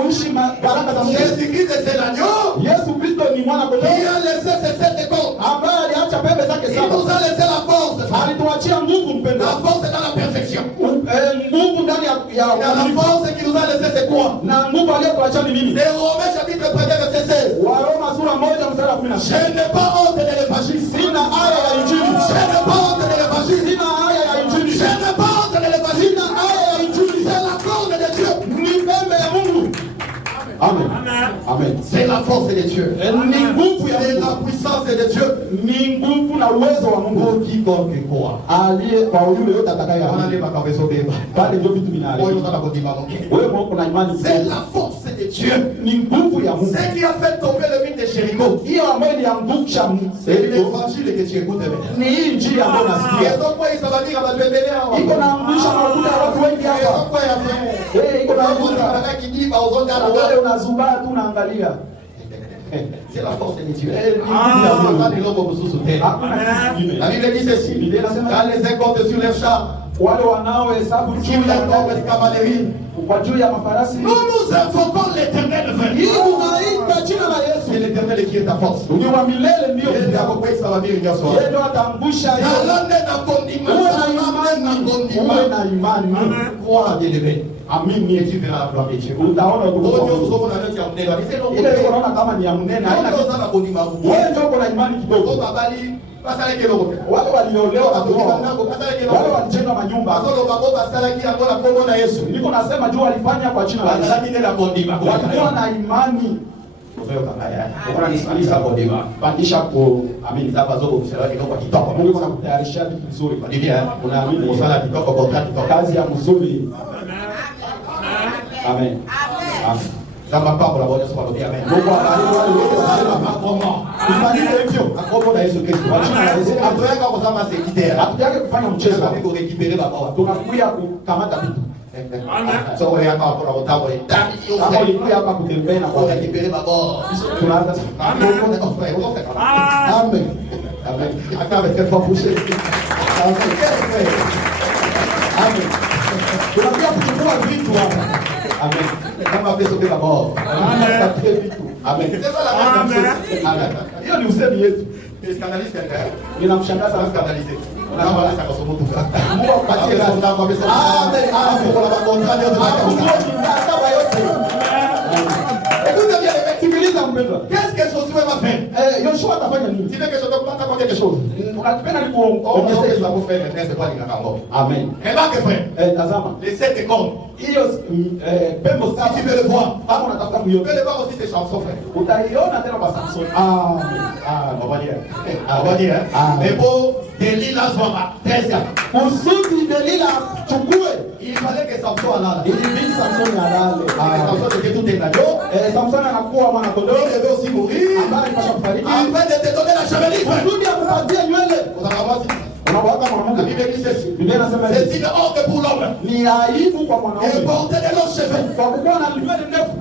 Uishi baraka za Mungu. Jésus Christ c'est l'agneau. Yesu Kristo ni mwana kondoo. Il a laissé ses 7 cornes. Ambaye aliacha pembe zake Il saba. nous a laissé la force. Alituachia nguvu mpendwa. La force est dans la perfection. Nguvu ndani ya Et la force qui nous a laissé c'est quoi? na nguvu aliyotuachia ni nini? C'est Romains chapitre 1 verset 16. Waroma sura 1 mstari wa 16. Je n'ai pas honte de l'évangile. Sina haya ya injili. Je n'ai pas honte de l'évangile. Sina haya ya injili. Je n'ai pas honte de l'évangile. Sina haya ya injili. C'est la corne de Dieu. Ni pembe ya Mungu. Amen. Amen. C'est la force de Dieu. Ni nguvu ya C'est Mungu. la puissance de Dieu. Ni nguvu na uwezo wa Mungu. Pour quiconque croit. Aliye kwa yule yote atakayeamini. Wanale makabezo beba. Pale ndio vitu Oyo vinaharibika. sana kodima mungu. Wewe Mungu na imani. C'est la force de Dieu. Ni nguvu ya Mungu. Ce qui a fait tomber le mur de Jéricho. Hiyo ambayo iliangusha C'est l'évangile que tu écoutes maintenant. ni hii injili ambayo unasikia. Et donc, il va dire, va te bénir. Iko na angusha makuta ya watu wengi hapa. Iko na angusha. Wewe unazubaa tu unaangalia. C'est la force de Dieu. Hakuna La Bible dit ceci. Quand les uns comptent sur les chars, wale wanaohesabu sur les corps de cavalerie, kwa juu ya mafarasi. nous invoquons l'éternel frère. Hii unaita jina la Yesu. C'est l'éternel qui est ta force. Ni wa milele ndio. Yeye ndio akokuisababia nyoso. Yeye ndio ataangusha hiyo. Salonde na kondima. Uwe na imani. Crois bien aimé. Amini Et tu verras la gloire de Dieu. utaona utukufu wa Onyo Mungu. soko na leti ya mnene. Ile iko naona kama ni ya mnene haina Ndio kitu. sana kondima. Wewe ndio uko na imani kidogo. Kwa babali basala kelo. Wale waliolewa na Watu kuoa. ndio basala kelo. Wale walijenga manyumba. Basolo babo basala kia kwa kombo na Yesu. Niko nasema juu walifanya kwa jina la Yesu. Basala kile la kondima. Walikuwa na imani. Bora nisikiliza kondima. Pandisha ku Amini zapa zoko kusala kilo kwa kitoko. Mungu anakutayarishia vitu vizuri. Kwa Biblia Unaamini kusala kitoko kwa kitoko. kazi ya mzuri. Amen. Amen. Zamba papo la Bwana subhanahu wa ta'ala. Mungu abariki wale wote wanasema Makomo. ifanyike hivyo. Akomo na Yesu Kristo. Atoyaka kusema sekitera. Hatutaki kufanya mchezo. Tunataka kurekipere baba. Tunakuja kukamata vitu. So wewe hapa kwa mtambo ndani hiyo. Kama ulikuja hapa kutembea na kwa Kurekipere baba. tunaanza. Amen. Amen. Akawa taifa pushe. Amen. Tunakuja kuchukua vitu hapa. Amen. Kama pesa bila baba. Amen. Amen. Amen. Hiyo ni usemi yetu. Skandaliste ndio. Ninamshangaza sana. Skandaliste. Kama anaweza kusoma tu. Mungu akupatie Kwa kwa pesa. Amen. Amen. Kwa makontrakt yote Akakubali yote. Écoute bien, Sikiliza mpendwa. qu'est-ce que Josué va faire? Yoshua atafanya nini? Tu veux que je te plante encore quelque chose? Unapenda ni Oh, kuongeza. qu'est-ce que ça vous fait maintenant? C'est pas du cacahuète. Amen. Remarque, frère, Tazama. les 7 cornes. Hiyo pembo Si saba. tu veux le voir, Kama unatafuta tu kuiona. peux le voir aussi ces chansons, frère. Utaiona tena kwa Samson. On va dire. On va dire. Mais pour Delilah Zora, Tessia, Kusudi Delila chukue. il fallait que Samson en a. Ilibidi Samson alale. Samson était tout égaillot. Samson anakuwa mwana Il kondoo devait aussi mourir. ambaye alipaswa kufariki. Afin de te donner la chevelure, frère. Kusudi akupatie nywele. Vous allez voir si Unawaka la mwanamke. Bible dit ceci. Biblia inasema hivi. C'est une honte pour l'homme. Ni aibu kwa Et mwanaume. porter de longs cheveux. Kwa kuwa na nywele ndefu.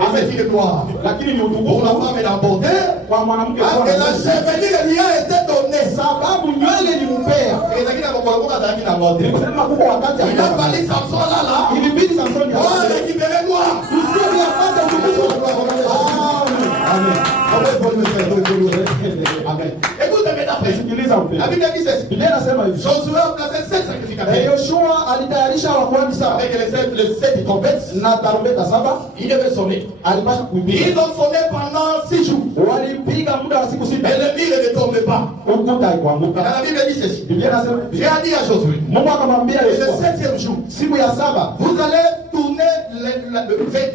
Et c'est une gloire. Lakini ni Pour utukufu la femme et la beauté. kwa mwanamke Parce kuwa que na la nywele. chevelure lui a été donnée. Sababu nywele ni mpea. ezalaki na kokolo moko azalaki na ngote. Nikusema kuko wakati Il a fallu Samson lala. ilibidi Samson Oh, alale. récupérer gloire. Kusudi apate utukufu. Amen. Amen. Écoute maintenant, frère. Sikiliza La mpendwa. Bible dit ceci. Biblia inasema hivi. Josué a placé 7 sacrificateurs. Yoshua alitayarisha wakwani saba Avec les 7 trompettes, na tarumbeta saba, il devait sonner. alipasha kuipiga. Ils ont sonné pendant 6 jours. Walipiga muda wa siku Mais sita, le mur ne tombait pas. ukuta Et haikuanguka. la Bible dit ceci. Biblia inasema J'ai hivi. dit à Josué, Mungu akamwambia et le Yoshua, 7e jour, siku ya saba vous allez tourner le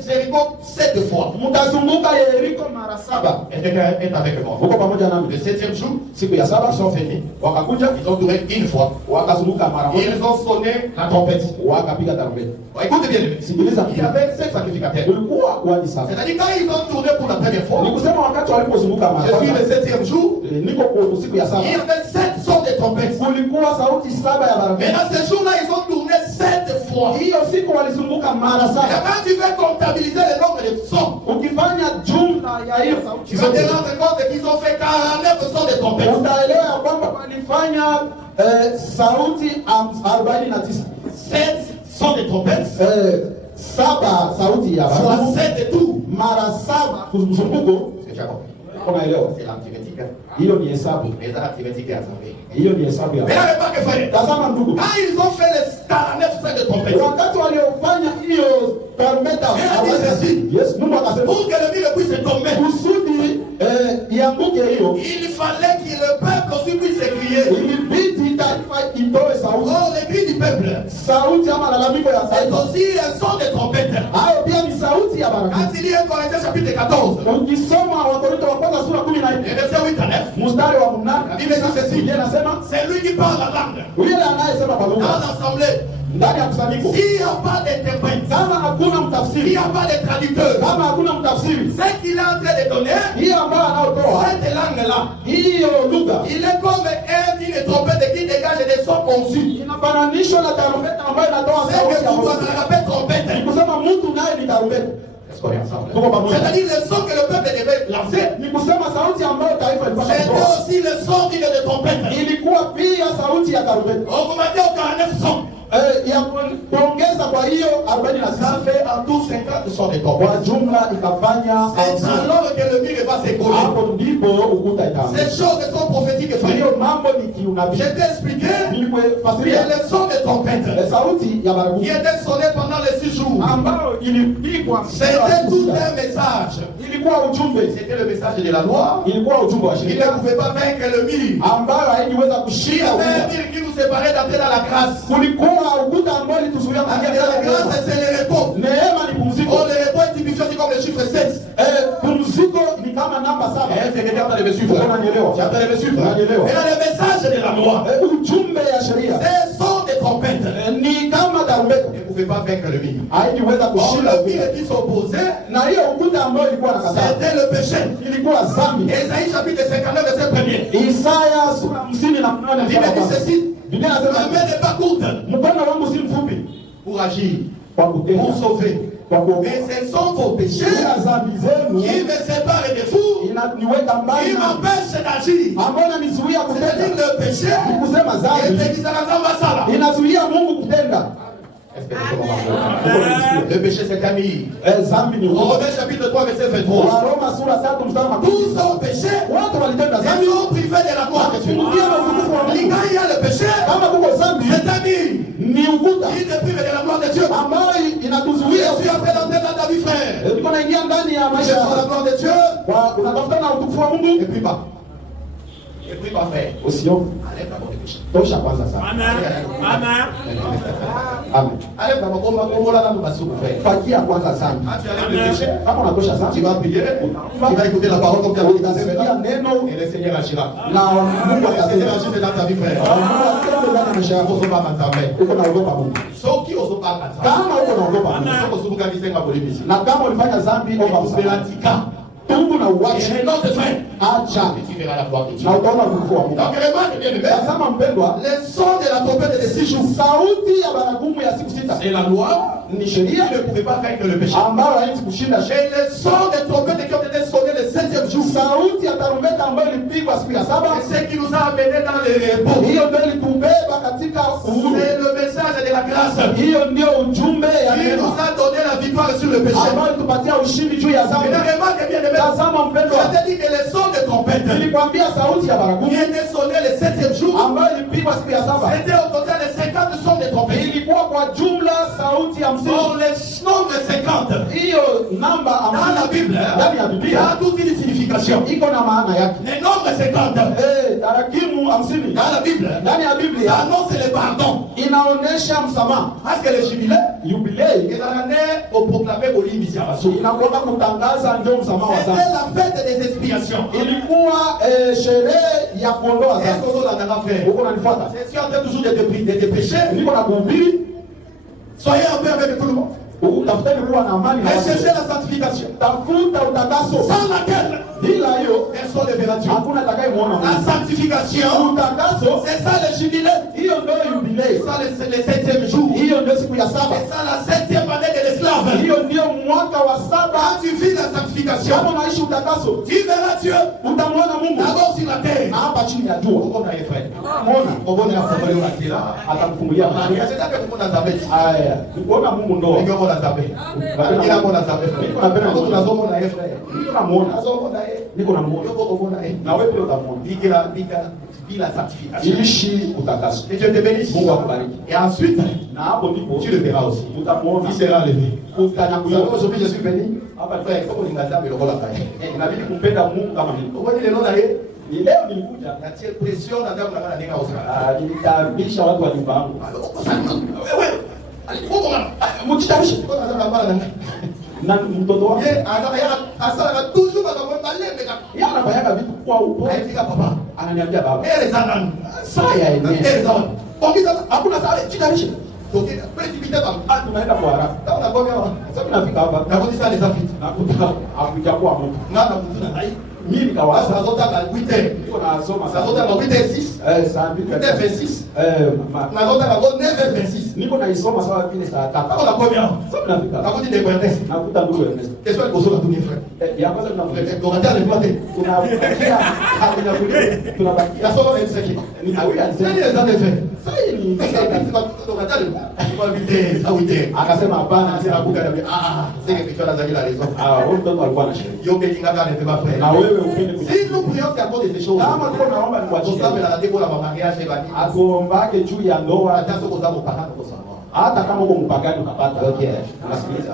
Jéricho 7 fois. mtazunguka Yeriko mara saba. Et quelqu'un est avec moi. Uko pamoja Le nami? 7e jour, Siku ya saba ils sont venus. wakakuja, Ils ont tourné une fois. wakazunguka mara moja, Ils ont sonné la trompette. wakapiga tarumbeta. Écoutez bien, Sikiliza, il y avait 7 sacrificateurs. kulikuwa kuhani saba. C'est-à-dire quand ils ont tourné pour la première fois, Ni kusema wakati walipozunguka mara je suis kwanza, le 7e jour, niko kwa siku ya il y saba, avait 7 sons de trompettes. kulikuwa sauti saba ya Mais baragumu. dans ce jour-là, ils ont tourné 7 fois. fois. Hiyo siku walizunguka mara Et 7. quand tu veux comptabiliser le nombre de sons, Ukifanya jumla ya hiyo tu sauti vas te zote, rendre compte qu'ils ont fait 49 sons de trompette. utaelewa ya kwamba walifanya sauti 49. 7 sons de trompette. 7 sauti ya Soit baragumu 7 et tout. mara 7 kuzunguko. C'est Jacob. Unaelewa? C'est l'arithmétique. Hiyo ni hesabu. Les arithmétiques à savoir. Hiyo ni hesabu ya. Mais là, remarque, frère. Tazama ndugu. Quand ils ont fait les 49 sons de trompette, Wakati waliofanya hiyo tarumbeta, Yes, Mungu akasema pour que le mille puisse tomber, kusudi ianguke hiyo, il fallait que le peuple aussi puisse crier. ilibidi taifa itoe sauti. Oh, les cris du peuple, Sauti ama lalamiko ya c'est taifa. aussi un son de trompette. Hayo pia ni sauti ya baraka. Quand il y a un Corinthiens chapitre 14, Ukisoma Wakorintho wa kwanza sura 14 les versets 8 à 9, mstari wa 8, Biblia inasema Biblia inasema c'est lui qui parle la langue. yule anayesema kwa Dans lugha l'assemblée, ndani ya kusanyiko, s'il n'y a pas d'interprète, kama hakuna s'il n'y mtafsiri, a pas de traducteur, kama hakuna mtafsiri, ce qu'il est en train de donner, hiyo ambayo anayotoa cette langue-là, hiyo lugha il est comme une trompette qui dégage des sons confus. inafananishwa na tarumbeta ambayo inatoa C'est sauti que ya vous Mungu. vous rappelez trompette. Ni kusema mtu naye ni tarumbeta. Est-ce qu'on est ensemble? Tuko pamoja. C'est-à-dire le son que le peuple devait lancer. Ni kusema sauti ambayo taifa ilipaswa C'était kutoa. aussi le son d'une de trompette. Ilikuwa pia sauti ya tarumbeta. Augmenté au 49 sons. Ya kuongeza kwa hiyo 46. Ça fait en tout 50 sons de Kwa trompette. jumla ikafanya C'est alors que le mur va s'écrouler. hapo ndipo ukuta itaanza. Ces choses sont prophétiques, frère. Hiyo mambo ni kiunabii. Je t'ai expliqué. Il y Nilikuwafasiria a le son de trompette sauti ya qui baragumu était sonné pendant les 6 jours. ambayo ilipigwa. C'était tout un message. Ilikuwa ujumbe. C'était le message de la loi. Ilikuwa ujumbe wa Il ne sheria pouvait pas vaincre le mur. ambayo haingeweza Il y kushinda avait un ukuta. mur qui nous séparait d'entrer dans la grâce. Kulikuwa ukuta ambao ilituzuia Parce kuingia que la ndani ya grâce, c'est le repos. neema ni pumziko. Oh, le repos est typifié aussi comme le chiffre 7. Pumziko ni kama namba 7. C'est que tu es en train de me suivre. Unanielewa? Tu es en train de me suivre. Unanielewa? Et dans le message de la loi, Ujumbe ya sheria c'est son de trompette. ni kama tarumbeta, Il ne pouvait pas vaincre le mur. haingeweza Or, kushinda le ukuta. mur qui s'opposait, Na hiyo ukuta ambayo ilikuwa nakataa c'était le péché. ilikuwa dhambi. Esaïe chapitre 59, verset 1er. Isaya sura 58 Il mstari wa dit kwanza. ceci. Biblia Ma inasema main n'est pas courte mkono wangu si mfupi pour agir, kwa pour kutenda, sauver. kwa kuokoa. Mais ce sont vos péchés Ila dhambi zenu qui me séparent des fous, inaniweka mbali qui na m'empêchent d'agir. ambayo inanizuia C'est-à-dire kutenda. le péché Ni kusema et dhambi le inazuia Mungu kutenda. Est-ce que vous comprenez? Le péché, c'est Camille. Dhambi ni uovu. Romains chapitre 3, verset 23. Waroma sura 3 mstari wa Tous ont péché, watu walitenda ils dhambi sont privés de la gloire de Dieu. kupungukia na utukufu wa Et Mungu. quand il y a le péché, Kama kuko dhambi c'est un mur ni ukuta qui te prive de la gloire de Dieu. ambayo Je inatuzuia suis en train d'entrer dans ta vie, frère. uko naingia ndani ya Je maisha prends la yako. gloire de Dieu. Unatafuta na utukufu wa Mungu. Et puis pas. Et puis pas, frère. Usiombe. Enlève d'abord le péché. Tosha kwanza sana. Amen. Enlève d'abord, on va là nous passer, frère. Fakia kwanza sana. Quand tu enlèves le péché, Kama unatosha tu sana. vas prier. Tu vas écouter la parole comme tu as dit dans ce Utasikia maintenant. neno Et le Seigneur agira. na Mungu Le Seigneur atatenda. agit dans ta vie, frère. Mungu atende ndani ya maisha yako. Uko pas m'entendre. Uko naogopa Mungu. Ceux qui osent pas m'entendre. Kama uko naogopa Mungu. Soko suku kabisa nga bolimi. Na kama ulifanya dhambi omba msamaha. Tubu na Et uache. maintenant, c'est vrai. Acha. Et tu verras la gloire de Dieu. Na utaona utukufu wa Mungu. Donc, remarque bien, aimé. Tazama mpendwa, Le son de la trompette de 6 jours, sauti ya baragumu ya siku 6 c'est la loi. ni Il sheria ne pouvait pas vaincre le péché. ambayo haiwezi kushinda sheria. Et le son des trompettes qui ont été sonnées le 7e jour, Sauti ya tarumbeta ambayo ilipigwa siku ya saba, c'est ce qui nous a amenés dans le repos. hiyo ndio ilitubeba katika uhuru. C'est le message de la grâce Hiyo ndio ujumbe ya qui nous neema a donné la victoire sur le péché. ambayo ilitupatia ushindi juu ya dhambi. Mais remarque bien, aimé. Tazama mpendwa, C'est-à-dire que le son des trompettes nilikwambia sauti ya qui baragumu était sonné le 7e jour, ambayo ilipigwa siku ya saba c'était au total de 50 sons de trompettes. ilikuwa kwa jumla sauti Or, 50. le nombre 50 Hiyo namba dans la Bible ndani ya Biblia a toute une signification. iko na maana yake. Le nombre 50 Tarakimu 50 dans la Bible, ndani ya ça Biblia annonce le pardon. inaonesha msamaha. Parce que le jubilé, Jubilei il en est au proclamé au lit Missiamasu. inakuwa kutangaza ndio msamaha wa C'était dhambi. la fête des expiations. Ilikuwa sherehe ya kuondoa Est-ce dhambi. qu'on l'a dans frère? Uko unanifuata? C'est ce qui est en train toujours de te pécher. Niko na kuhubiri, Soyez en paix avec tout le monde. Utafuteni kuwa na amani na Mais watu. cherchez la sanctification. Tafuta utakaso. Sans laquelle Bila hiyo personne ne verra Dieu. hakuna atakayemuona La Mungu. sanctification, Utakaso, c'est ça le jubilé. hiyo ndio jubilei. C'est ça le 7e jour. Hiyo ndio siku ya saba. C'est ça la 7e année de l'esclave. Hiyo ndio mwaka wa saba. Quand tu vis la sanctification, Kama unaishi utakaso, tu verras Dieu utamwona Mungu. d'abord sur la terre. Na hapa chini ya jua. Uko na Efraim. Muona, Uko na Efraim wa kila. atakufungulia macho. Unataka kuona Zabet. Haya, kuona Mungu ndo. Ndio kuona Zabet. Kila kuona Zabet. Niko napenda Ndio tunazoma na Efraim. Niko namuona. Tunazoma na yeye. Niko namuona. Ndio kuona yeye. Na wewe pia utamuona. Vis la sanctification. Ishi utakaso. Et Dieu te bénisse. Mungu akubariki. Et ensuite, Na hapo ndipo tu le verras aussi. utamuona. Il sera levé. Utanyakuliwa. Aujourd'hui, je suis venu. Hapa Frère, comme on est dans le rôle à faire. inabidi kumpenda Mungu kama mimi. Uko ni leo na yeye. Ni leo nilikuja. Natia pression na damu na kana ninga usika. Nilitabisha watu wa nyumba yangu. Uko sana. Wewe. Uko kama. Mjitarishe. Uko na kama bana. Na mtoto wake Yeye asala toujours kama malembe kama. yeye anafanyaga vitu kwa upo. Haifika papa. Ananiambia baba. Ele sana. Saa ya yenyewe. Ele sana. Ongeza Hakuna saa jitarishe. tokea. Précipité kama. Tunaenda kwa haraka. Taona kwa mimi. Sasa nafika hapa. Nakoti sana les affaires. Nakuta hakujakuwa Mungu. Ngana mtuna hai. Mimi nikawaza Sasa zota na 8h. niko nasoma Sasa zota na 8h06. saa mbili 8h26. ma- Na zota na 9h26. niko naisoma sawa vile saa tatu. Taona kwa mimi. Sasa nafika. Nakoti de Bertes. Nakuta ndugu Ernest. Question ko sola tunie frère. Ya kwanza tunafuata. Doratia le matin. Tunabakia hakujakulia. Tunabakia. Ya sola ni seki. Ni awili alisema. Nani les avez fait? Sasa ni Doratia le. Kwa vite, ça oui. akasema hapana, C'est la boucle de c'est que tu as la raison. huyu mtoto alikuwa anashiriki. Yo que linga kana ne pas Na frère. wewe upende Si kuja. nous prions c'est à cause de ces choses. Kama tuko naomba ni kwa Tout ça mais ajili la raté pour la mariage et la vie. akuombake juu ya ndoa, Attends ce qu'on a mon parent pour savoir. hata kama uko mpagani utapata. Okay. Unasikiliza?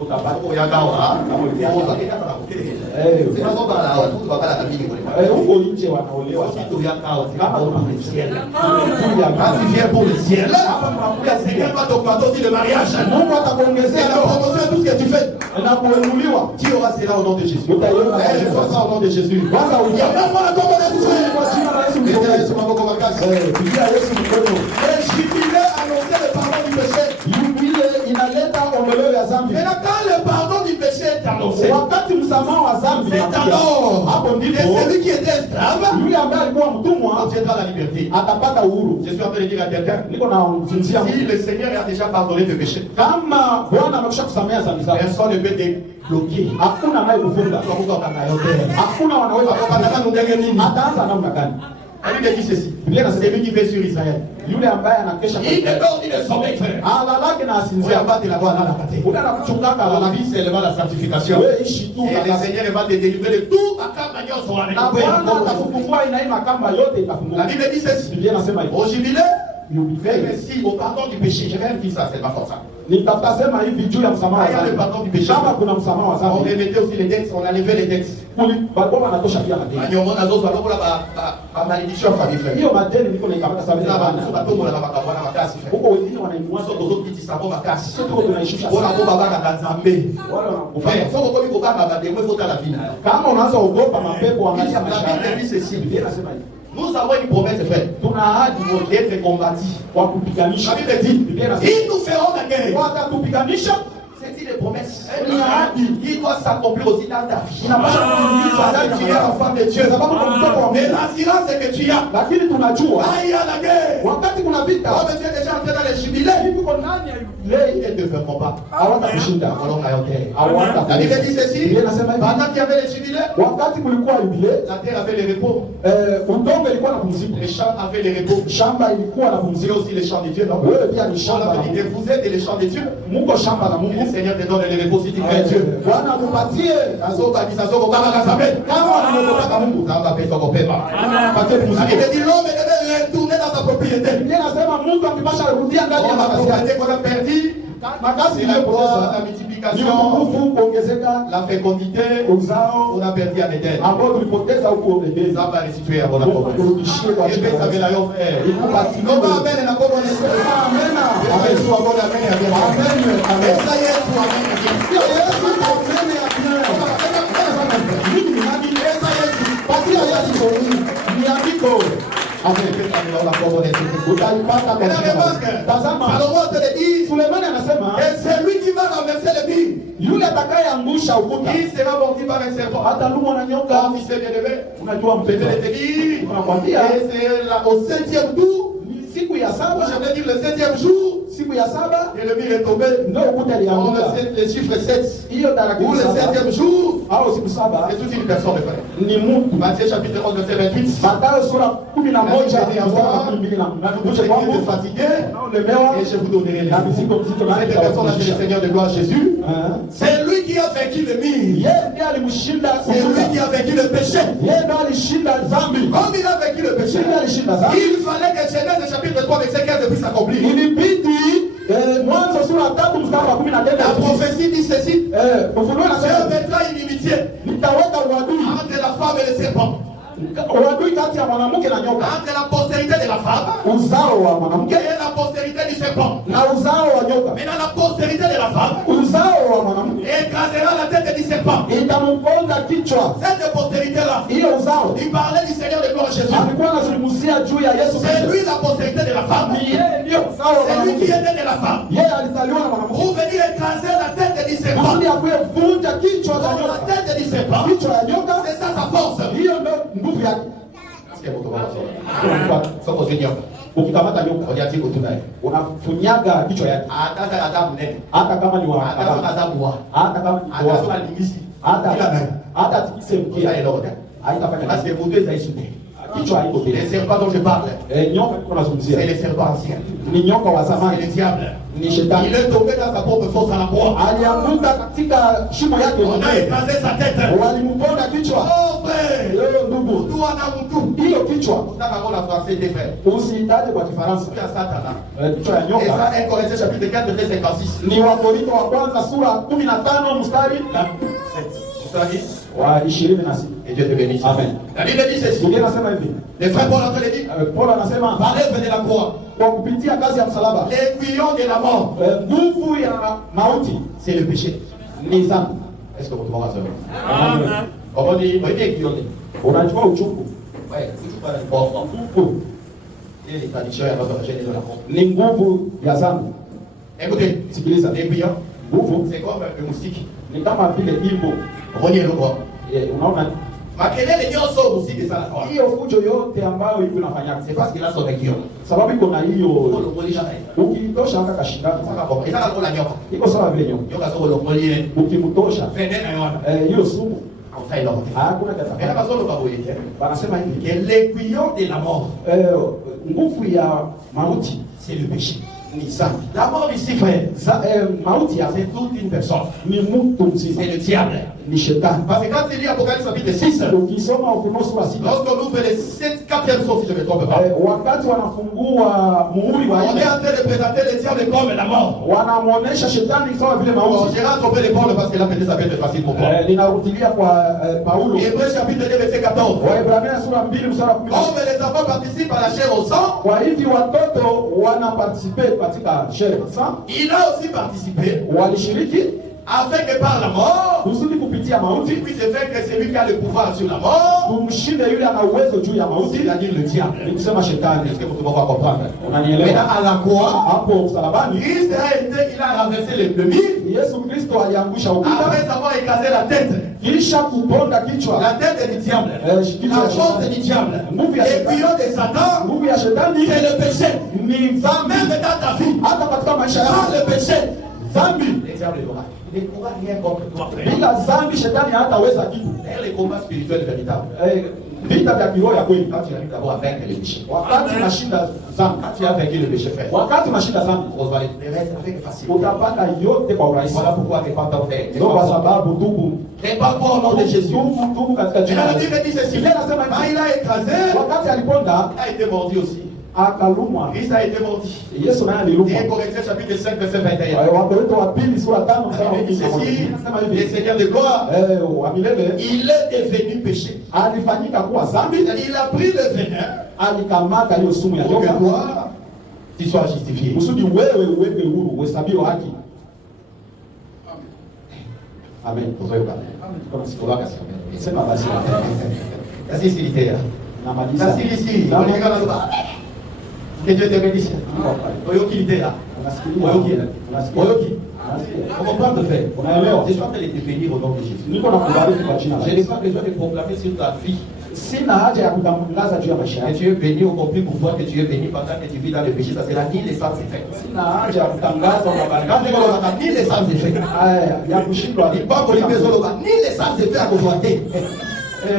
Utapata. Hapo ya dawa. Eh, C'est pas ça là, tout va pas la famille pour les. huko nje wanaolewa Aussi sana. tu viens quand Kama pour kuna le ciel. juu ya Quand tu kazi. viens pour le ciel, Hapa tunakuja le Seigneur va t'augmenter aussi le mariage. Mungu Et atakuongezea la ndoa promotion tout ce que tu fais. na kuinuliwa. Tu auras cela au nom de Jésus. Utaiona Eh, je fais ça au nom de Jésus. Kwanza Il y a même pas la commande de Dieu. kwa jina la Yesu Mettez mkono. Yesu maboko makasi. Pigia Yesu mkono. Le jubilé annonçait le pardon du péché. Ile inaleta ondoleo ya dhambi. Maintenant, quand le pardon du péché est annoncé, Wakati msamaha wa dhambi c'est unakuja, alors hapo que ndipo celui qui était esclave yule ambaye alikuwa mtumwa obtiendra la liberté. atapata uhuru. Je suis en train de dire à quelqu'un, Niko na mzungumzia si le Seigneur a déjà pardonné tes péchés, kama Bwana amekwisha kusamea dhambi zako, personne ne peut te bloquer. hakuna naye kufunga, hakuna wanaweza ataanza namna gani? La Bible dit ceci. C'est lui qui fait sur Israël. Yule ambaye anakesha Il ne dort ni ne sommeille, frère. alalake na On asinzia, va pas te l'avoir dans la pâté. ule anakuchungaka La la vie, c'est seulement la sanctification. wewe ishi tu Et le kabisa. Seigneur va te délivrer de tout à Camagnon soit Na Bwana atakufungua inaima kamba yote La itafunguka. Bible dit ceci. Biblia inasema hivi. Au jubilé, Yubilei. mais si au pardon du péché, je vais dire ça, c'est pas comme ça. Nitasema hivi juu ya msamaha wa Ah, il y a le dhambi. pardon du péché. Kama kuna msamaha wa On dhambi, remettait aussi les dettes, on a levé les dettes. walikuwa wanatosha pia madeni. Banyomo nazo za lokola ba malédiction famille frère. Hiyo madeni niko naikamata sababu Na ya ba Bwana. batongo na ba kabwana makasi frère. Huko wengine wanainua Mwaso tozo kitisa bo makasi. sio tu tunaishusha Bona sana. bo baba na kanzambe. Wale Frère, wanakufanya. soko komi kokanga ba demwe fota la vie na. Kama unaanza ogopa mapepo La angalia maisha Bible yako. dit ceci. Biblia inasema hivi. Nous avons une promesse frère. Tuna ahadi moja D'être combattu. kwa kupiganisha. La Bible dit, Biblia inasema ils nous feront la guerre. watatupiganisha. C'est une promesse. Ni ahadi. Il doit s'accomplir aussi dans ta vie. Inapaswa kutimizwa Parce ndani que tu ya es maisha. enfant de Dieu. Sababu kwa mtoto wa Mais Mungu. l'assurance que tu as. Lakini tunajua Ah, il y a la guerre. wakati kuna vita, Oh, mais tu es déjà entré dans les jubilés. hivi kwa nani ya yule Ils ne te feront pas. hawatakushinda. Alors, on a été. Hawata. La Bible dit ceci. Biblia inasema hivi. Pendant qu'il y avait les jubilés, Wakati kulikuwa jubilei, la terre avait le repos. udongo ilikuwa na pumziko. Les champs avaient le repos. Shamba ilikuwa na Vous pumziko. aussi les champs de Dieu, non? Wewe pia ni On shamba a la dit Mungu. que vous êtes les champs de Dieu. Mungu shamba la Et Mungu. le Seigneur te donne le repos si tu crains Dieu. Bwana akupatie kama wanaogopa Mungu. Patie La pumziko. Bible dit l'homme devait retourner dans sa propriété. Biblia inasema Mungu akipasha kurudia ndani ya On a makazi yake. constaté qu'on a perdu. Makazi C'est la croix, iliyopoteza la ni multiplication, nguvu kuongezeka, la fécondité. uzao On a perdu en Éden. ambao tulipoteza huko Edeni. Ça va restituer à mon Mungu promesse. akurudishie kwa Et jina puis, la ça veut la Yesu. yon frère. Ikupatie. Non, pas amen, na komo ne se. Amena. Amen, soit bon, amen, amen. Amen. Amen. Et ça y est, soit amen, amen. Sio Yesu amen ya bien. Mimi ni nani? Et ça y est, Patia Yesu kwa nini? Ni andiko. Amen. dans la communauté. utaipata kwa Et la jina la remarque, Yesu. Tazama, Salomon te le dit, Sulemani anasema et c'est lui qui va renverser le mur. yule atakayeangusha ukuta Il sera mordu par un serpent. atalumwa na nyoka. Quand il s'est bien levé, Unajua je vais mpendwa, te dire, tunakwambia et c'est au 7e tour, ni siku ya je saba, vais dire le 7e jour, siku ya saba et le mur est tombé. ndio ukuta On ilianguka. le chiffre 7. Hiyo Ou tarakimu le saba 7e jour, au siku saba c'est toute une personne, frère. ni mtu. Matthieu chapitre 11, verset 28. Mathayo sura 11 mstari wa 12 na Vous mtukuche êtes kwangu fatigués, unaolemewa et je vous donnerai les na mots. mizigo mzito na Cette personne, c'est le Seigneur de gloire Jésus. C'est lui qui a vaincu le mur. yeye ndiye alimshinda C'est lui qui ukuta. a vaincu le péché. Yeye ndiye alishinda dhambi. Comme il a vaincu le péché, Yeye alishinda dhambi. il fallait que Genèse chapitre 3, verset 15 puisse s'accomplir. Ilibidi Mwanzo sura 3 mstari wa 19 La prophétie dit ceci: Ufunuo Dieu nasema mettra une inimitié nitaweka uadui entre la femme et le serpent, uadui kati ya mwanamke na nyoka, entre la postérité de la femme uzao wa mwanamke et la postérité du serpent. na uzao wa nyoka. Maintenant, la postérité de la femme Uzao wa mwanamke écrasera la tête du serpent. itamponda kichwa. Cette postérité-là, Hiyo uzao il parlait du Seigneur de gloire Jésus. alikuwa anazungumzia juu ya Yesu C'est Kristo. lui la postérité de la femme. Ni yeye ndiyo uzao wa C'est lui qui mwanamke. est né de la femme. Yeye alizaliwa na mwanamke Pour venir écraser la tête du serpent. kusudi akuye vunja kichwa cha Donc, la nyoka. tête du serpent, Kichwa ya nyoka c'est ça sa force. hiyo ndio nguvu yake. Ukikamata nyoka unafunyaga kichwa yake, hata kama ni wa hata kama ni wa hata tikise mkia haitafanya kazi. Kichwa haiko tena. Les serpents dont je parle, Nyoka tuko nazungumzia c'est les serpents anciens. ni nyoka wa C'est le zamani, diable. ni shetani. Il est tombé dans sa propre force à la croix. Alianguka katika shimo yake On a mwenyewe, écrasé sa tête. walimponda kichwa. Oh frère, Leo ndugu, tout en a tout. hiyo kichwa On a vraiment la français des frères. usiitaje kwa Kifaransa. Il y a Satan. Kichwa ya Et nyoka ça, 1 Corinthiens chapitre 4, verset 56. ni Wakorintho wa kwanza sura 15 mstari wa 26. Et Dieu te bénisse. Amen. La Bible dit ceci. Biblia inasema hivi, Les frères Paul entre les dit, Paulo anasema par l'œuvre de la croix, kwa kupitia kazi ya msalaba l'aiguillon de la mort, nguvu ya mauti c'est le péché. ni dhambi. Est-ce que vous trouvez ça? Amen. On dit, voyez l'aiguillon. Unajua uchungu, Ouais, c'est tout pas le bon. nguvu Et les traditions, elles vont gêner de la croix. ni nguvu ya dhambi. Écoutez, Sikiliza, l'aiguillon, nguvu c'est comme un moustique. ni kama vile imbo. On y est le croix. Unaona Makelele nyonso moustique ça la croix. hiyo fujo yote ambayo hivi unafanya, C'est parce qu'il a son aiguillon. sababu iko na On hiyo, le molie jamais. ukitosha hata kashindano Ça va bon. Et ça va pour la nyoka. iko sawa vile nyoka, Nyoka soko le molie. ukimtosha Fende na yona. hiyo sumu Enfin, il a monté. hakuna Et là, kitu. parce qu'on le va voyer. Wanasema hivi Que l'aiguillon de la mort, nguvu ya mauti c'est le péché. ni dhambi. La mort ici, frère, Mauti ya c'est toute une personne. ni mtu mzima, C'est le diable. ni shetani. Parce que quand il lit Apocalypse chapitre 6, Ukisoma Ufunuo sura 6, lorsqu'on ouvre les 4e sauf si je ne me trompe pas, wakati wanafungua muhuri wa on est nne, en train de présenter le diable comme la mort. wanamuonesha shetani sawa vile Bon, mauti. j'ai rattrapé les Paul parce que là, peut-être ça peut être facile pour toi. Ninarudilia kwa Paulo, Hébreux chapitre 2, verset 14. Waebrania sura 2 mstari wa 10. Comme les enfants participent à la chair au sang, Kwa hivi watoto wanapartisipe katika sherehe sasa, il a aussi participé walishiriki afin que par la mort, kusudi kupitia il mauti puisse faire que celui qui a le pouvoir sur la mort, tumshinde yule ana uwezo juu ya mauti, c'est-à-dire le diable. ni kusema shetani. Est-ce que vous pouvez comprendre? Unanielewa? Maintenant, à la croix, Hapo msalabani Christ a été, il a renversé le mur Yesu Kristo aliangusha ukuta après avoir écrasé la tête. kisha kuponda kichwa, La tête est du diable. kichwa La ya force est shetani. du diable. Nguvu ya Et shetani, puis de Satan, nguvu ya shetani c'est le péché. ni dhambi. Même dans ta vie, Hata katika maisha sans yako le péché, dhambi, le diable est mort. Il ne pourra rien contre toi, frère. bila dhambi shetani hataweza kitu. D'ailleurs, les combats spirituels véritables, Vita vya kiroho ya kweli, quand tu arrives d'abord à vaincre le péché, wakati unashinda dhambi, quand tu as vaincu le péché, frère, wakati unashinda dhambi on va les reste avec facilité. utapata yote kwa urahisi. Voilà pourquoi répands-toi, frère. Ndio kwa sababu tubu Répands-toi au nom de Jésus. tubu katika Et jina là, la la Yesu. Bible dit ceci. Biblia inasema Quand hivi, il a écrasé, wakati aliponda il a été mordu aussi. akalumwa. Christ a été mordu. Yesu naye alilumwa. 1 Corinthiens chapitre 5, verset 21. Wakorintho wa pili sura 5 mstari wa Il dit 11 ceci, inasema le hivi, Seigneur de gloire, wa milele il est devenu péché. alifanyika kuwa dhambi, C'est-à-dire, il a pris le venin alikamata hiyo sumu ya pour que nyoka toi, tu sois justifié. kusudi wewe uweke huru, uhesabiwe haki. Amen. Sema basi La sincérité. namaliza. La sincérité. Namaliza. Que Dieu te bénisse. Oyoki l'idée là. Oyoki. On comprend de fait. Je suis en train de te bénir au nom de Jésus. Je n'ai pas besoin de proclamer sur ta vie. Que tu es béni au compris pour toi, que tu es béni pendant que tu vis dans le péché, ça sera ni les sans effets. Ni les sans effets. Il parle ni les sans effets à convoiter. Je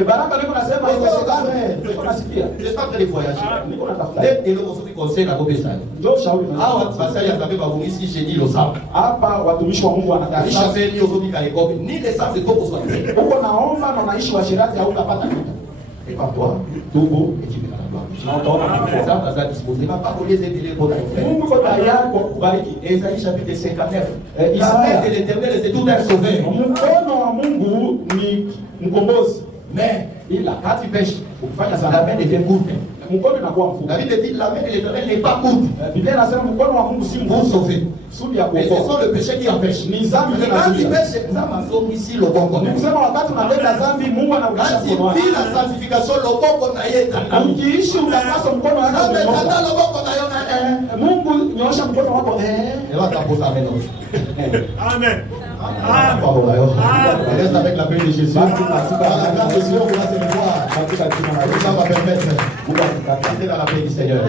suis en train de voyager. Et le conseil conseil la Bobesani. Ah, ça y a tapé par vous ici, j'ai dit le sang. Il chassait ni aux autres ni les sans effets pour soi. Et par toi, tout beau, et tu verras la gloire. Ça, ça disposé. Ma parole est délai pour ta vie. Ésaïe chapitre 59. Israël de l'Éternel, c'est tout un sauveur. Mais quand tu pêches, la main devient courte. La Bible dit la main de l'Éternel n'est pas courte pour sauver. Et ce sont le péché qui empêche. Quand tu pêches, nous sommes ici le bon côté. Quand tu vis la sanctification, le bon côté. Amen. Reste avec la paix de Jésus. La grâce de Dieu, on va se revoir. Ça va permettre. Vous allez dans la paix du Seigneur.